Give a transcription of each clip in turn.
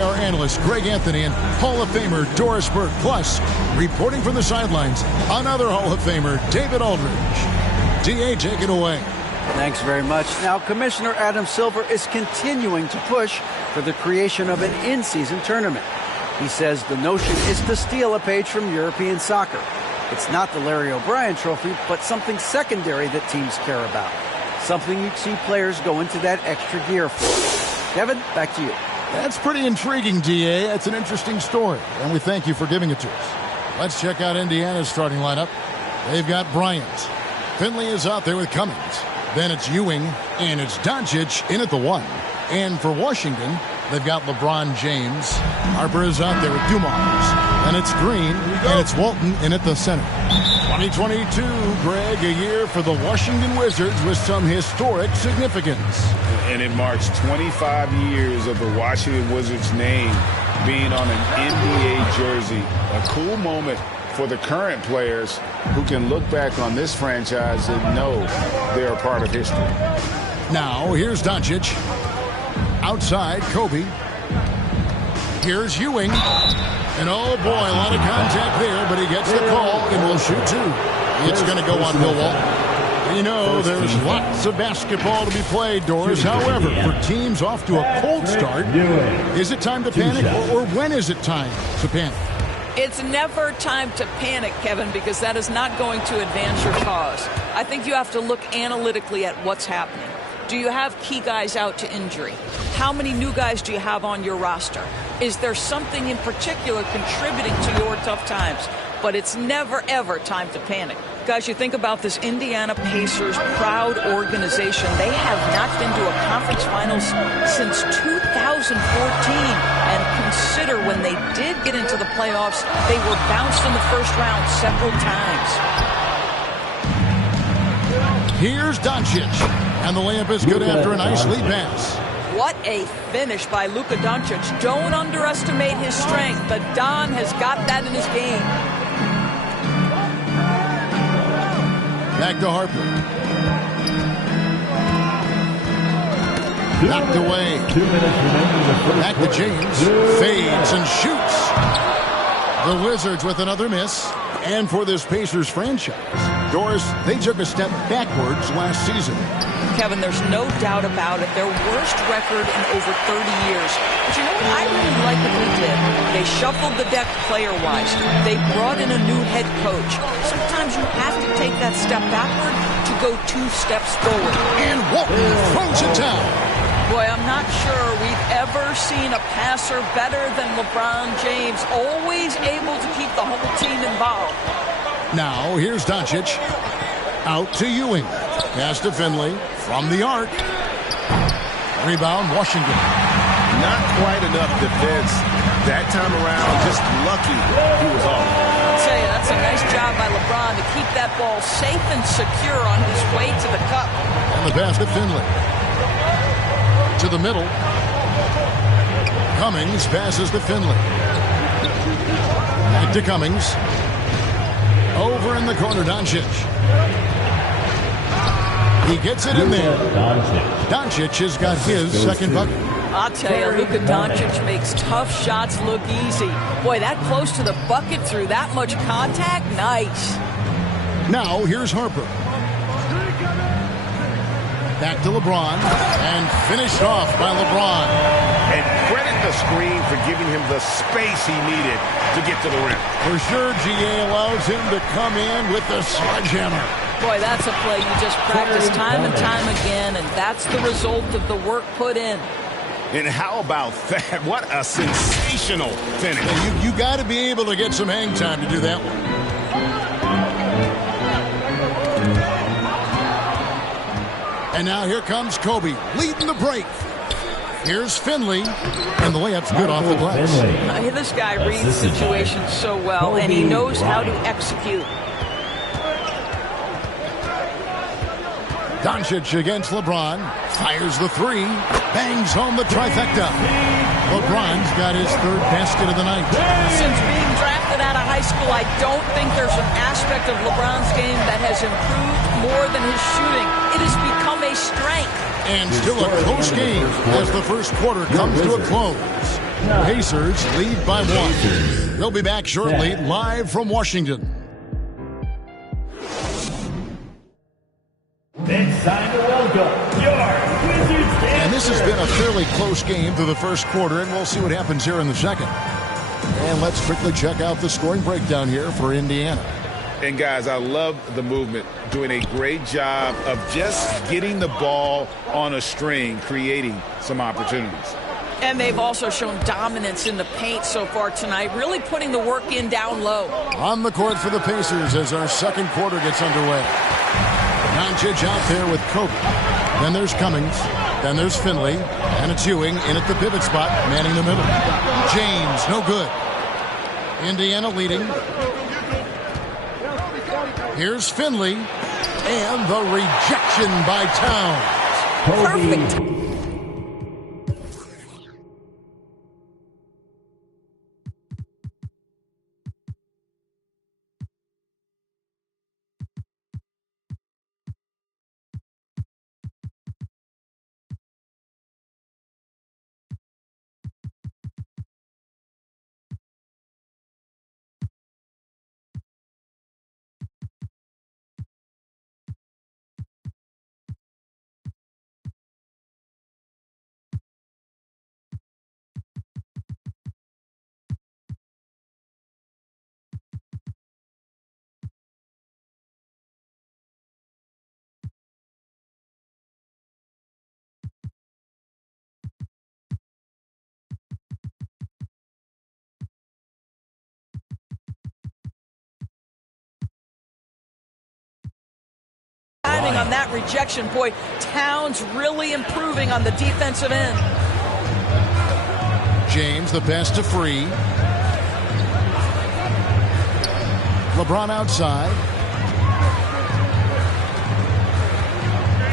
Our analyst Greg Anthony and Hall of Famer Doris Burke. Plus, reporting from the sidelines, another Hall of Famer, David Aldridge. DA, take it away. Thanks very much. Now, Commissioner Adam Silver is continuing to push for the creation of an in-season tournament. He says the notion is to steal a page from European soccer. It's not the Larry O'Brien trophy, but something secondary that teams care about. Something you'd see players go into that extra gear for. Kevin, back to you. That's pretty intriguing, DA. That's an interesting story, and we thank you for giving it to us. Let's check out Indiana's starting lineup. They've got Bryant. Finley is out there with Cummings. Then it's Ewing, and it's Doncic in at the 1. And for Washington, they've got LeBron James. Harper is out there with Dumars. Then it's Green, and it's Walton in at the center. 2022, Greg, a year for the Washington Wizards with some historic significance. And it marks 25 years of the Washington Wizards name being on an NBA jersey. A cool moment for the current players who can look back on this franchise and know they're a part of history. Now, here's Doncic. Outside, Kobe. Here's Ewing. And oh boy, a lot of contact there, but he gets the call and will shoot 2. It's going to go on Bill Walton. You know, there's lots of basketball to be played, Doris. However, for teams off to a cold start, is it time to panic, or when is it time to panic? It's never time to panic, Kevin, because that is not going to advance your cause. I think you have to look analytically at what's happening. Do you have key guys out to injury? How many new guys do you have on your roster? Is there something in particular contributing to your tough times? But it's never, ever time to panic. Guys, you think about this Indiana Pacers proud organization. They have not been to a conference finals since 2014. And consider when they did get into the playoffs, they were bounced in the first round several times. Here's Doncic. And the layup is good after a nice lead pass. What a finish by Luka Doncic. Don't underestimate his strength. The Don has got that in his game. Back to Harper. Knocked away. 2 minutes remaining in the first. Back to James. Fades and shoots. The Wizards with another miss. And for this Pacers franchise, Doris, they took a step backwards last season. Kevin, there's no doubt about it. Their worst record in over 30 years. But you know what? I really like what they did. They shuffled the deck player-wise. They brought in a new head coach. Sometimes you have to take that step backward to go 2 steps forward. And Walton throws it down. Boy, I'm not sure we've ever seen a passer better than LeBron James. Always able to keep the whole team involved. Now, here's Doncic. Out to Ewing. Pass to Finley. From the arc. Rebound, Washington. Not quite enough defense that time around. Just lucky he was off. I'll tell you, that's a nice job by LeBron to keep that ball safe and secure on his way to the cup. And the pass to Finley. To the middle. Cummings passes to Finley. Back to Cummings. Over in the corner, Doncic. He gets it in there. Doncic has got his second bucket. I'll tell you, Luka Doncic makes tough shots look easy. Boy, that close to the bucket through that much contact, nice. Now, here's Harper. Back to LeBron, and finished off by LeBron. And credit the screen for giving him the space he needed to get to the rim. For sure, GA allows him to come in with the sledgehammer. Boy, that's a play you just practice time and time again, and that's the result of the work put in. And how about that? What a sensational finish. Yeah, you got to be able to get some hang time to do that one. And now here comes Kobe, leading the break. Here's Finley, and the layup's good off the glass. This guy reads situations so well, and he knows how to execute. Doncic against LeBron, fires the 3, bangs home the trifecta. LeBron's got his 3rd basket of the night. Since being drafted out of high school, I don't think there's an aspect of LeBron's game that has improved more than his shooting. It has become a strength. And still a close game as the first quarter comes to a close. Pacers lead by 1. They'll be back shortly, live from Washington. It's time to welcome your Wizards. And this has been a fairly close game through the first quarter, and we'll see what happens here in the second. And let's quickly check out the scoring breakdown here for Indiana. And guys, I love the movement, doing a great job of just getting the ball on a string, creating some opportunities. And they've also shown dominance in the paint so far tonight, really putting the work in down low. On the court for the Pacers as our second quarter gets underway. Doncic out there with Kobe. Then there's Cummings. Then there's Finley. And it's Ewing in at the pivot spot, manning the middle. James, no good. Indiana leading. Here's Finley. And the rejection by Towns. Perfect. On that rejection, boy, Towns really improving on the defensive end. James, the pass to Free. LeBron outside.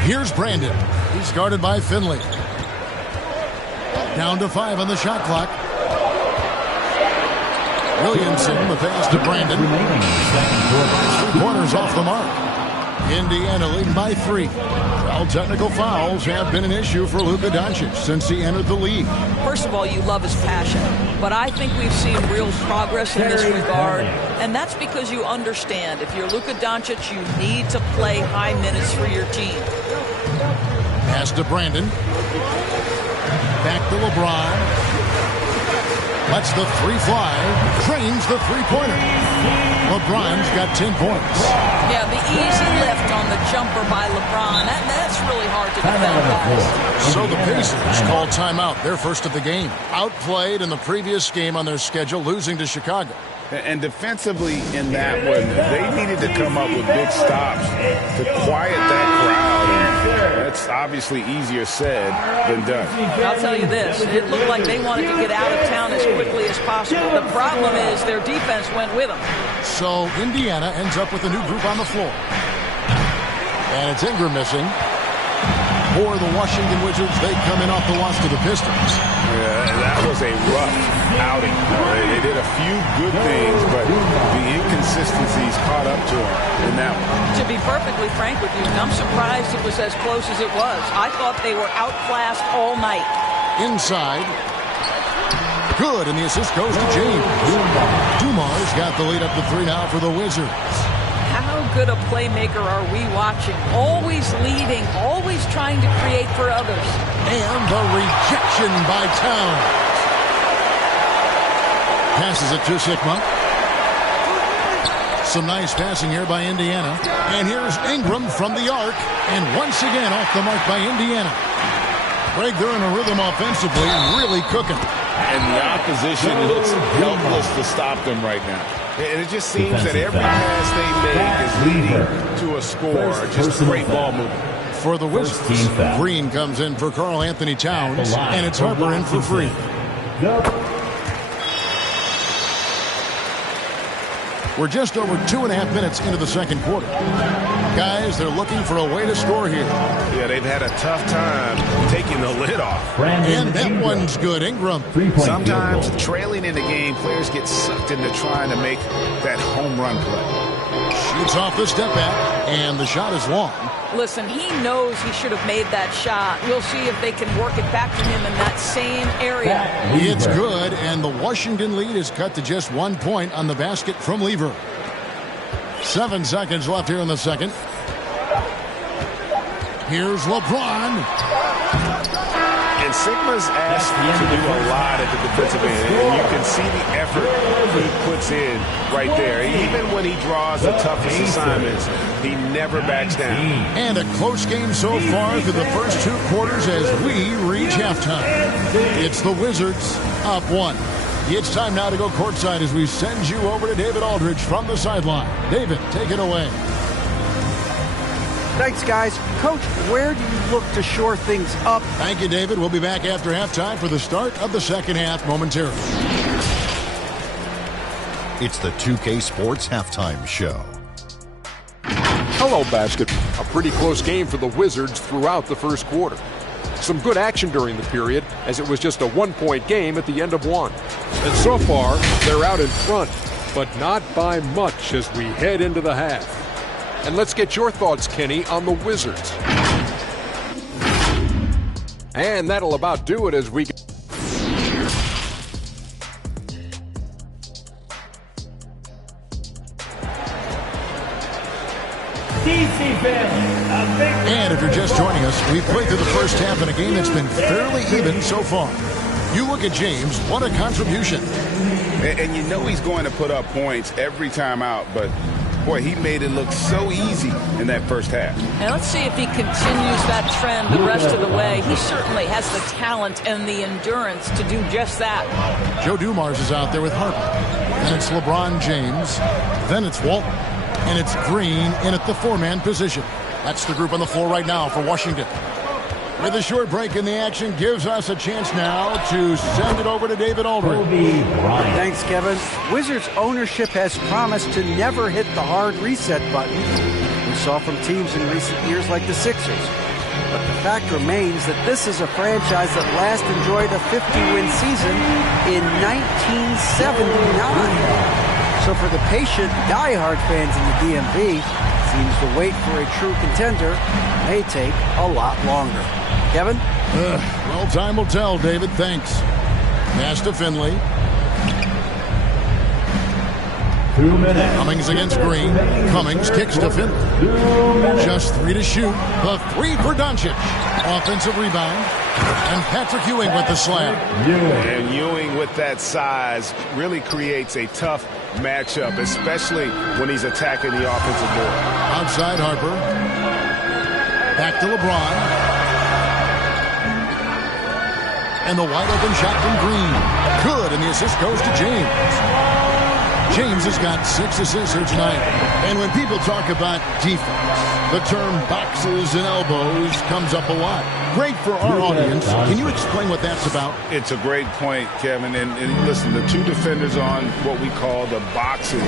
Here's Brandon. He's guarded by Finley. Down to 5 on the shot clock. Williamson, the pass to Brandon. 3 corners off the mark. Indiana leading by 3. Well, technical fouls have been an issue for Luka Doncic since he entered the league. First of all, you love his passion, but I think we've seen real progress in this regard, and that's because you understand if you're Luka Doncic, you need to play high minutes for your team. Pass to Brandon. Back to LeBron. Lets the 3 fly. Trains the 3-pointer. LeBron's got 10 points. Yeah, the easy lift on the jumper by LeBron. That's really hard to defend, guys. So the Pacers call timeout, their first of the game. Outplayed in the previous game on their schedule, losing to Chicago. And defensively in that one, they needed to come up with big stops to quiet that crowd. And that's obviously easier said than done. I'll tell you this. It looked like they wanted to get out of town as quickly as possible. The problem is their defense went with them. So Indiana ends up with a new group on the floor. And it's Ingram missing. For the Washington Wizards, they come in off the loss to the Pistons. Yeah, that was a rough outing. They did a few good things, but the inconsistencies caught up to them in that one. To be perfectly frank with you, I'm surprised it was as close as it was. I thought they were outclassed all night. Inside. Good, and the assist goes to James. Dumar's got the lead up to 3 now for the Wizards. How good a playmaker are we watching? Always leading, always trying to create for others. And the rejection by Towns. Passes it to Sigma. Some nice passing here by Indiana. And here's Ingram from the arc. And once again off the mark by Indiana. Greg, they're in a rhythm offensively, really cooking. And the opposition looks helpless to stop them right now. And it just seems that every pass they make is leading to a score. Just great ball movement. For the Wizards, Green comes in for Karl Anthony Towns, and it's Harper in for Free. We're just over 2.5 minutes into the second quarter. Guys, they're looking for a way to score here. Yeah, they've had a tough time taking the lid off. And that one's good, Ingram. Sometimes trailing in the game, players get sucked into trying to make that home run play. Shoots off the step back, and the shot is long. Listen, he knows he should have made that shot. We'll see if they can work it back to him in that same area. It's good, and the Washington lead is cut to just 1 point on the basket from Lever. 7 seconds left here in the second. Here's LeBron. And Sigma's asked to do a lot at the defensive end, and you can see the effort he puts in right there. Even when he draws the toughest assignments, he never backs down. And a close game so far through the first 2 quarters as we reach halftime. It's the Wizards up 1. It's time now to go courtside as we send you over to David Aldridge from the sideline. David, take it away. Thanks, guys. Coach, where do you look to shore things up? Thank you, David. We'll be back after halftime for the start of the second half momentarily. It's the 2K Sports Halftime Show. Hello, basket. A pretty close game for the Wizards throughout the first quarter. Some good action during the period, as it was just a 1-point game at the end of one. And so far, they're out in front, but not by much as we head into the half. And let's get your thoughts, Kenny, on the Wizards. And that'll about do it as we... And if you're just joining us, we've played through the first half in a game that's been fairly even so far. You look at James, what a contribution. And you know he's going to put up points every time out, but boy, he made it look so easy in that first half. And let's see if he continues that trend the rest of the way. He certainly has the talent and the endurance to do just that. Joe Dumars is out there with Harper. Then it's LeBron James. Then it's Walton. And it's Green in at the 4-man position. That's the group on the floor right now for Washington. With a short break in the action gives us a chance now to send it over to David Aldridge. Thanks, Kevin. Wizards ownership has promised to never hit the hard reset button we saw from teams in recent years like the Sixers. But the fact remains that this is a franchise that last enjoyed a 50-win season in 1979. So for the patient, diehard fans in the DMV, seems the wait for a true contender may take a lot longer. Kevin? Well, time will tell, David. Thanks. Pass to Finley. 2 minutes. Cummings against Green. Cummings kicks to Finley. Just 3 to shoot. The 3 for Doncic. Offensive rebound. And Patrick Ewing with the slam. And Ewing with that size really creates a tough matchup, especially when he's attacking the offensive board. Outside Harper. Back to LeBron. And the wide open shot from Green. Good, and the assist goes to James. James has got 6 assists here tonight. And when people talk about defense, the term boxes and elbows comes up a lot. Great for our audience. Can you explain what that's about? It's a great point, Kevin. And listen, the 2 defenders on what we call the boxes,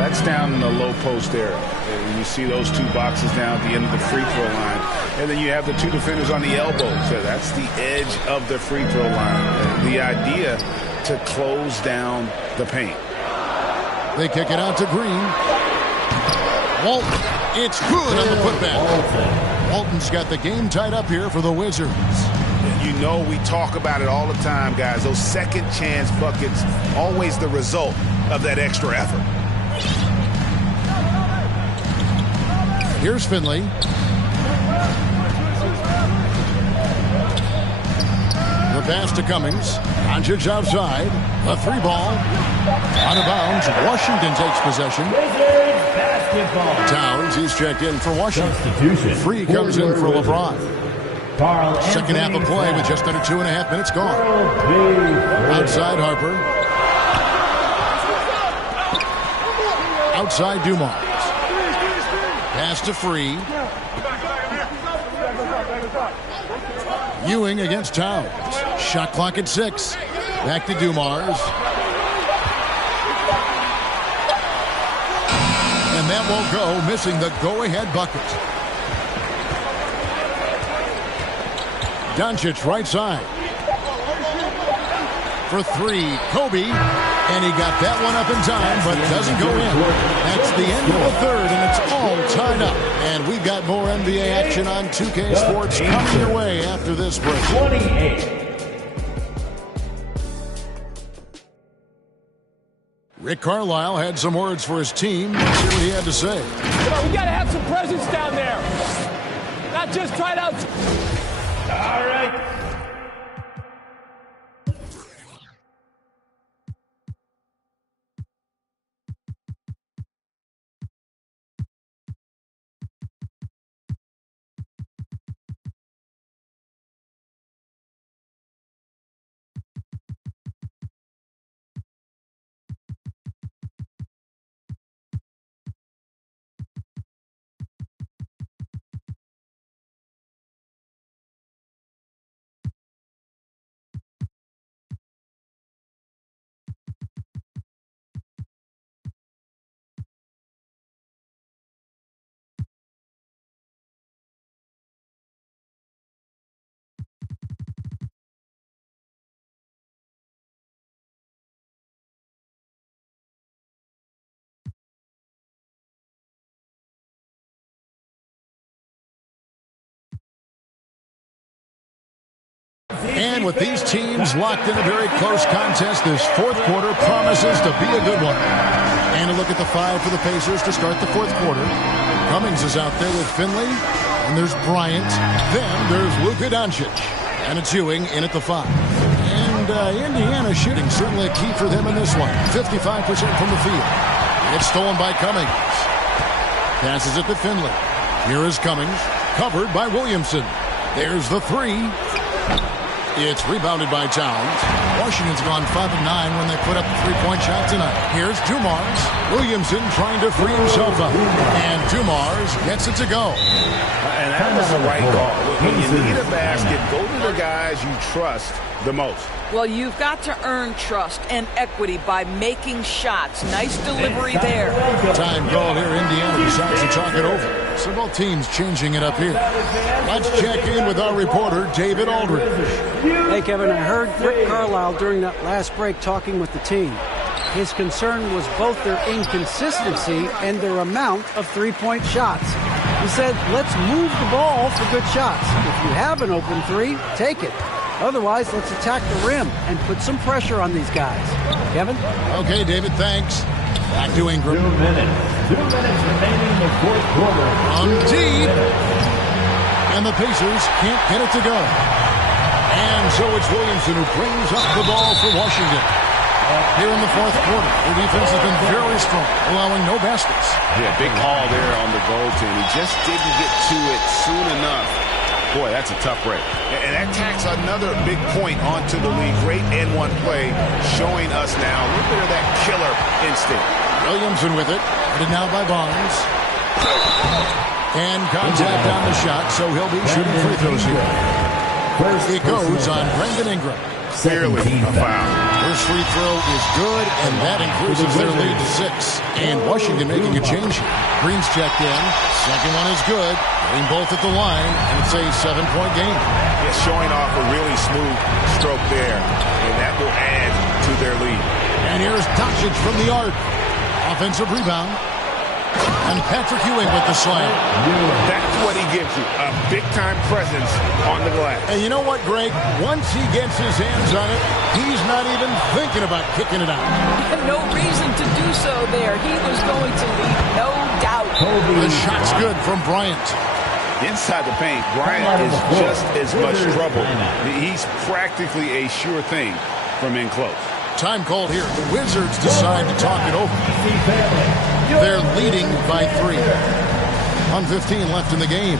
that's down in the low post area. And you see those 2 boxes down at the end of the free throw line. And then you have the 2 defenders on the elbows. So that's the edge of the free throw line. And the idea to close down the paint. They kick it out to Green. Walton. It's good on the putback. Walton's got the game tied up here for the Wizards. You know we talk about it all the time, guys. Those second chance buckets, always the result of that extra effort. Here's Finley. The pass to Cummings. Doncic outside. A 3 ball. Out of bounds. Washington takes possession. Towns, he's checked in for Washington. Free comes in for LeBron. Second half of play with just under 2.5 minutes gone. Outside Harper. Outside Dumars. Pass to Free. Ewing against Towns. Shot clock at 6. Back to Dumars. And that won't go, missing the go-ahead bucket. Doncic right side. For 3, Kobe. And he got that one up in time, but doesn't go in. That's the end of the third, and it's all tied up. And we've got more NBA action on 2K Sports coming your way after this break. 28. Rick Carlisle had some words for his team. Let's see what he had to say. We got to have some presence down there. Not just try out. All right. And with these teams locked in a very close contest, this fourth quarter promises to be a good one. And a look at the five for the Pacers to start the fourth quarter. Cummings is out there with Finley, and there's Bryant. Then there's Luka Doncic, and it's Ewing in at the five. And Indiana shooting certainly a key for them in this one. 55% from the field. It's stolen by Cummings. Passes it to Finley. Here is Cummings, covered by Williamson. There's the three. It's rebounded by Towns. Washington's gone 5 of 9 when they put up the three-point shot tonight. Here's Dumars. Williamson trying to free himself up. And Dumars gets it to go. And that was the right call. When you need a basket, go to the guys you trust the most. Well, you've got to earn trust and equity by making shots. Nice delivery there. Time called here. Indiana decides to talk it over. So both teams changing it up here. Let's check in with our reporter, David Aldridge. Hey, Kevin, I heard Rick Carlisle during that last break talking with the team. His concern was both their inconsistency and their amount of three-point shots. He said, let's move the ball for good shots. If you have an open three, take it. Otherwise, let's attack the rim and put some pressure on these guys. Kevin? Okay, David, thanks. Back to Ingram. 2 minutes. 2 minutes remaining in the fourth quarter. On deep. And the Pacers can't get it to go. And so it's Williamson who brings up the ball for Washington. Here in the fourth quarter, their defense has been very strong, allowing no baskets. Yeah, big call there on the goaltend. He just didn't get to it soon enough. Boy, that's a tough break. And that tacks another big point onto the league. Great N1 play showing us now a little bit of that killer instinct. Williamson with it. Headed now by Barnes. And contact on the shot, so he'll be shooting free throws here. It goes on Brendan Ingram. Clearly a foul. First free throw is good, and that increases their lead to 6. And Washington making a change here. Green's checked in. Second one is good. Getting both at the line, and it's a 7-point game. It's showing off a really smooth stroke there, and that will add to their lead. And here's Doncic from the arc. Offensive rebound. And Patrick Ewing with the slam. That's what he gives you, a big-time presence on the glass. And you know what, Greg? Once he gets his hands on it, he's not even thinking about kicking it out. No reason to do so there. He was going to lead, no doubt. The shot's good from Bryant. Inside the paint, Bryant is just as much trouble. He's practically a sure thing from in close. Time called here. The Wizards decide to talk it over. They're leading by 3. 1:15 left in the game.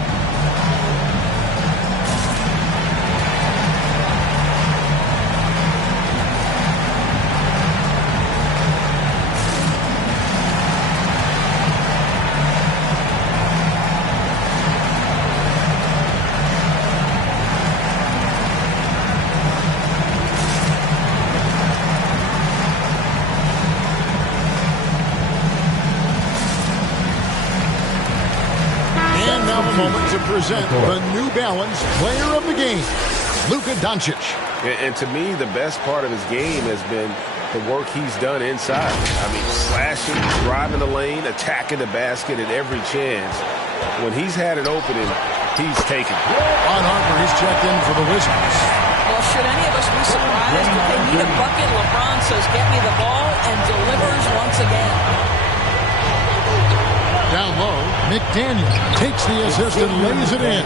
Moment to present the New Balance Player of the Game, Luka Doncic. And to me, the best part of his game has been the work he's done inside. I mean, slashing, driving the lane, attacking the basket at every chance. When he's had an opening, he's taken it. Ron Harper, he's checked in for the Wizards. Well, should any of us be surprised if they need a bucket? LeBron says, get me the ball, and delivers once again. Down low, McDaniel takes the assist and lays it in.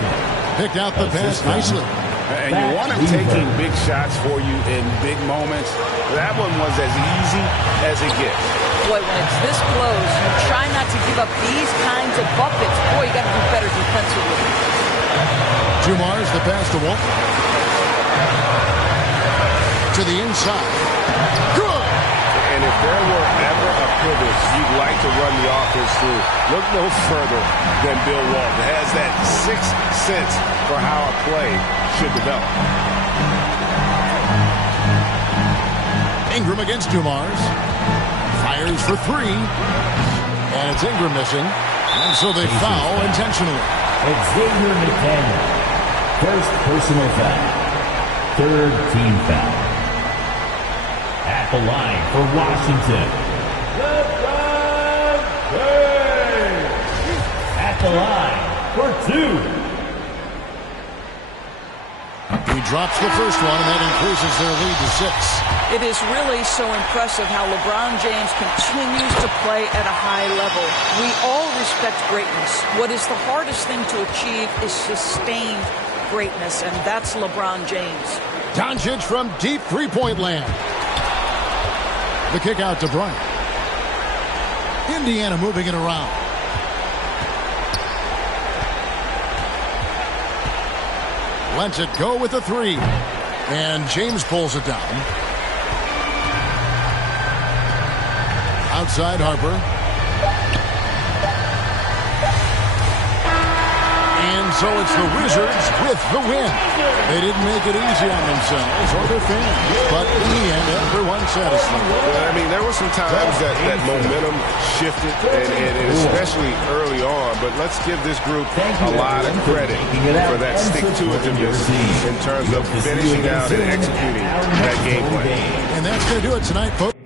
Picked out the pass nicely. And you want him taking big shots for you in big moments. That one was as easy as it gets. Boy, when it's this close, you try not to give up these kinds of buckets. Boy, you got to do better defensively. Dumars, the pass to Walton. To the inside. Good! And if there were ever a pivot you'd like to run the offense through, look no further than Bill Walton. Has that sixth sense for how a play should develop. Ingram against Dumars. Fires for three. And it's Ingram missing. And so they foul intentionally. Xavier McDaniel. First personal foul. Third team foul. At the line for Washington. LeBron James. At the line for two. He drops the first one, and that increases their lead to 6. It is really so impressive how LeBron James continues to play at a high level. We all respect greatness. What is the hardest thing to achieve is sustained greatness, and that's LeBron James. Doncic from deep three-point land. The kick out to Bryant. Indiana moving it around. Lets it go with a three. And James pulls it down. Outside Harper. And so it's the Wizards with the win. They didn't make it easy on themselves or their fans. But in the end, everyone's satisfied. I mean, there were some times that momentum shifted, and especially early on. But let's give this group a lot of credit for that stick-to-itiveness in terms of finishing out and executing that game plan. And that's going to do it tonight, folks.